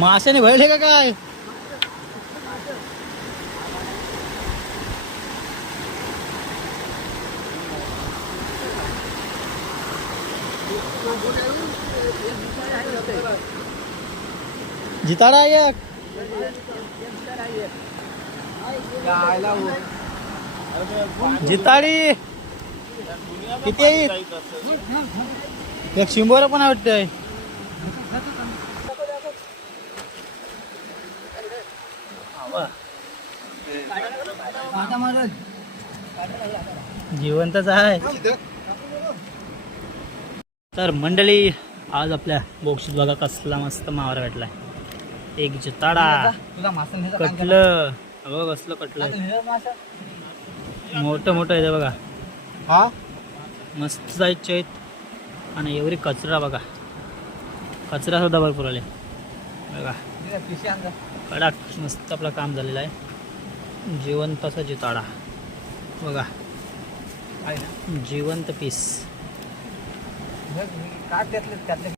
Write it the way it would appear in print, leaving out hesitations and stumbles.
माशाने भरले का काय? जिताडा एक जिताडी किती आहे? एक शिंबोरा पण वाटतंय. जिवंतच आहे. तर मंडळी आज आपल्या बोक्षीत बघा कसला मस्त मावरा भेटलाय. एक जिताडा कटलं. अगं कसलं कटलं मोठं मोठं आहे बघा. हा मस्त जायचे आहेत. आणि एवढी कचरा बघा. कचरा सुद्धा भरपूर आले बघा. कडक मस्त आपलं काम झालेलं आहे. जिवंत असा जिताडा बघा. जिवंत पीस.